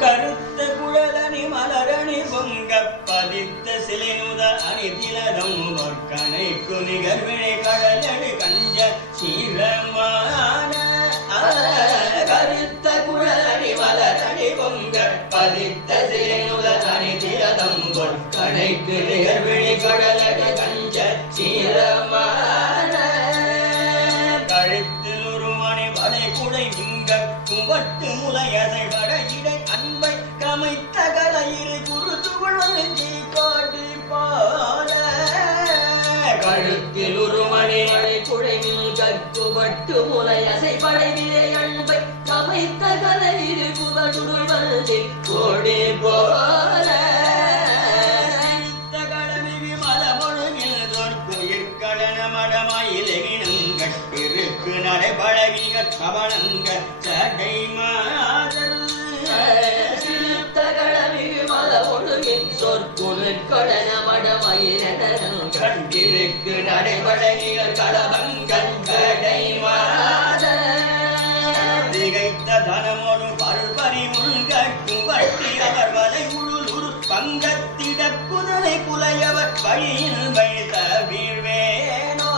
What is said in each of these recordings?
கருத்த குழலணி மலரணி பொங்க பதித்த சிலைநுத அணிதிலதம் கணைக்கு நிகர்வினை கடலடு கஞ்ச சீரமான கருத்த குழலணி மலரணி பொங்க பதித்த சிலைநுத அணிதிலதம் கணைக்கு நிகர்வினை கடலடு கஞ்ச சீரமான கழுத்தில் ஒரு மணி வளை குடை மிங்க குவட்டு முலையதை வடகிடை அன்பை கமைத்த கலையிரு குருத்துவழ்ச்சி காட்டி பாட கழுத்தில் ஒரு மணி வளை குடை மிங்க குவட்டு முலையசை படைவிலை அன்பை கமைத்த கலையிரு குவட்டுவழ்ச்சி கோடி போல கட்டிருக்கு நடை பழகிய கவனங்க சடை மாதர் மத ஒழுகின் சொற்குளிர் கடன மடமயிரனும் கண்டிருக்கு நடை பழகிய கடவங்கன் சடை மாதர் திகைத்த தனமொரு பல்பறி உள்கட்டும் வட்டி அவர் வலை உழுலுரு பங்கத்திட குதலை குலையவர் வழியில் வைத்த வீழ்வேனோ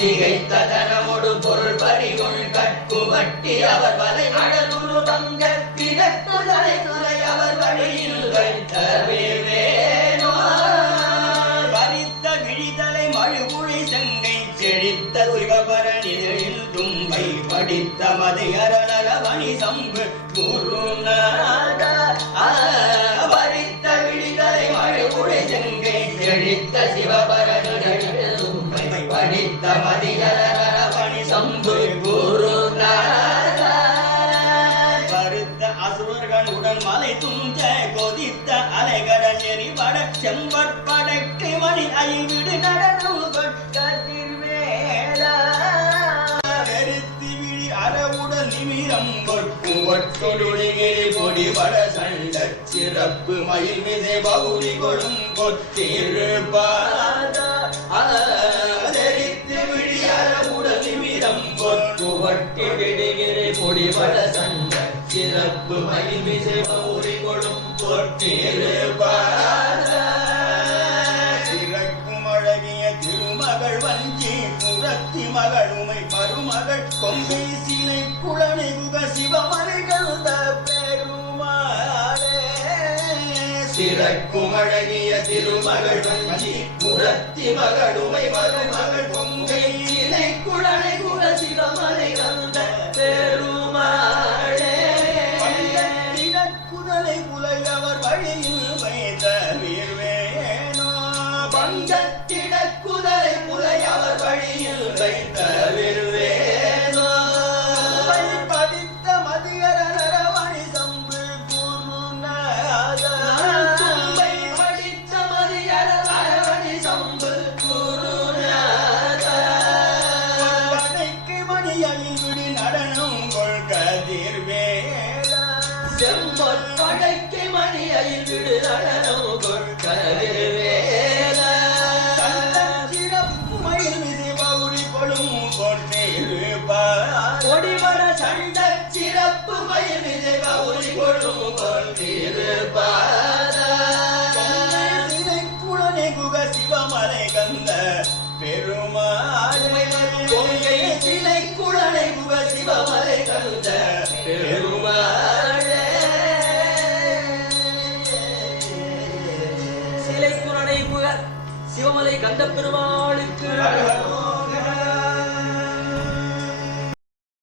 திகைத்ததனமொடு பொருள் பறிகொள் கட்கு வட்டி அவர் வலை அழகுரு பங்க திடக்குதலை துறை அவர் வழியில் வைத்த வீழ்வேனோ பறித்த விழிதலை மழுகுழி செங்கை செழித்த சிவபரணிதழில் தும்பை படித்த மதை அரளவணி சம்பு குருநாத பறித்த விழிதலை மழுகுழி செங்கை செழித்த சிவபரணிதழில் தும்பை படித்த மதி அரளவணி சம்பு குருநாத பருத்த அசுரர்களுடன் மலை துஞ்ச கொதித்த அலைகடல் எரிபட செம்பற்படைக்கு மணி ஐவிடு நடனம் கட்டில் வேளா வெறுத்தி விழி அறவுடல் நிமிரம் கொட்கு ஒட்டொடுகிரி பொடிபட சண்ட சிறப்பு மயில் மிதை பௌரி கொடும் கொத்திருப்பாத வெறுத்தி விழி அறவுடல் நிமிரம் கொட்கு ஒட்டி விடுகிரி பொடிபட சண்ட சிறப்பு மயில் மிதை பௌரி கொடும் கொத்திருப்பாத அழகிய திருமகள் வஞ்சி புறத்தி மகளுமை மருமகள் கொங்கை சீலை குளனை குக சிவமலைகள் பெருமாளே சிறக்கும் அழகிய திருமகள் வஞ்சி புறத்தி மகளுமை மருமகள் கொங்கை சீலை குளனை குக சிவமலைகள் பெருமாளே குதலை குலையவர் வழியில் வைத்த வீர்வேனோ பங்கத்திட குதலை குலையவர் வழியில் வைத்த வீர்வேனோ படித்த மதியரவணி சம்பு குருநாத தும்பை படித்த மதியரவணி சம்பு குருநாத படைக்கு மணியலில் விடி நடனம் கொள்கதிர்வேலா செம்பொற் படைக்கு மணியலில் விடு நடனம் கொள்கதிர்வேலா ஒடிவட சண்ட சிறப்பு மயில் விதை பௌரி கொடும் கொள்கிருப்பாத குழனை குக சிவமலை கந்த பெருமாளை கொங்கை சிலை குழனை குக சிவமலை கந்த பெருமாளே சிலை குழனை குக சிவமலை கந்த பெருமாளுக்கு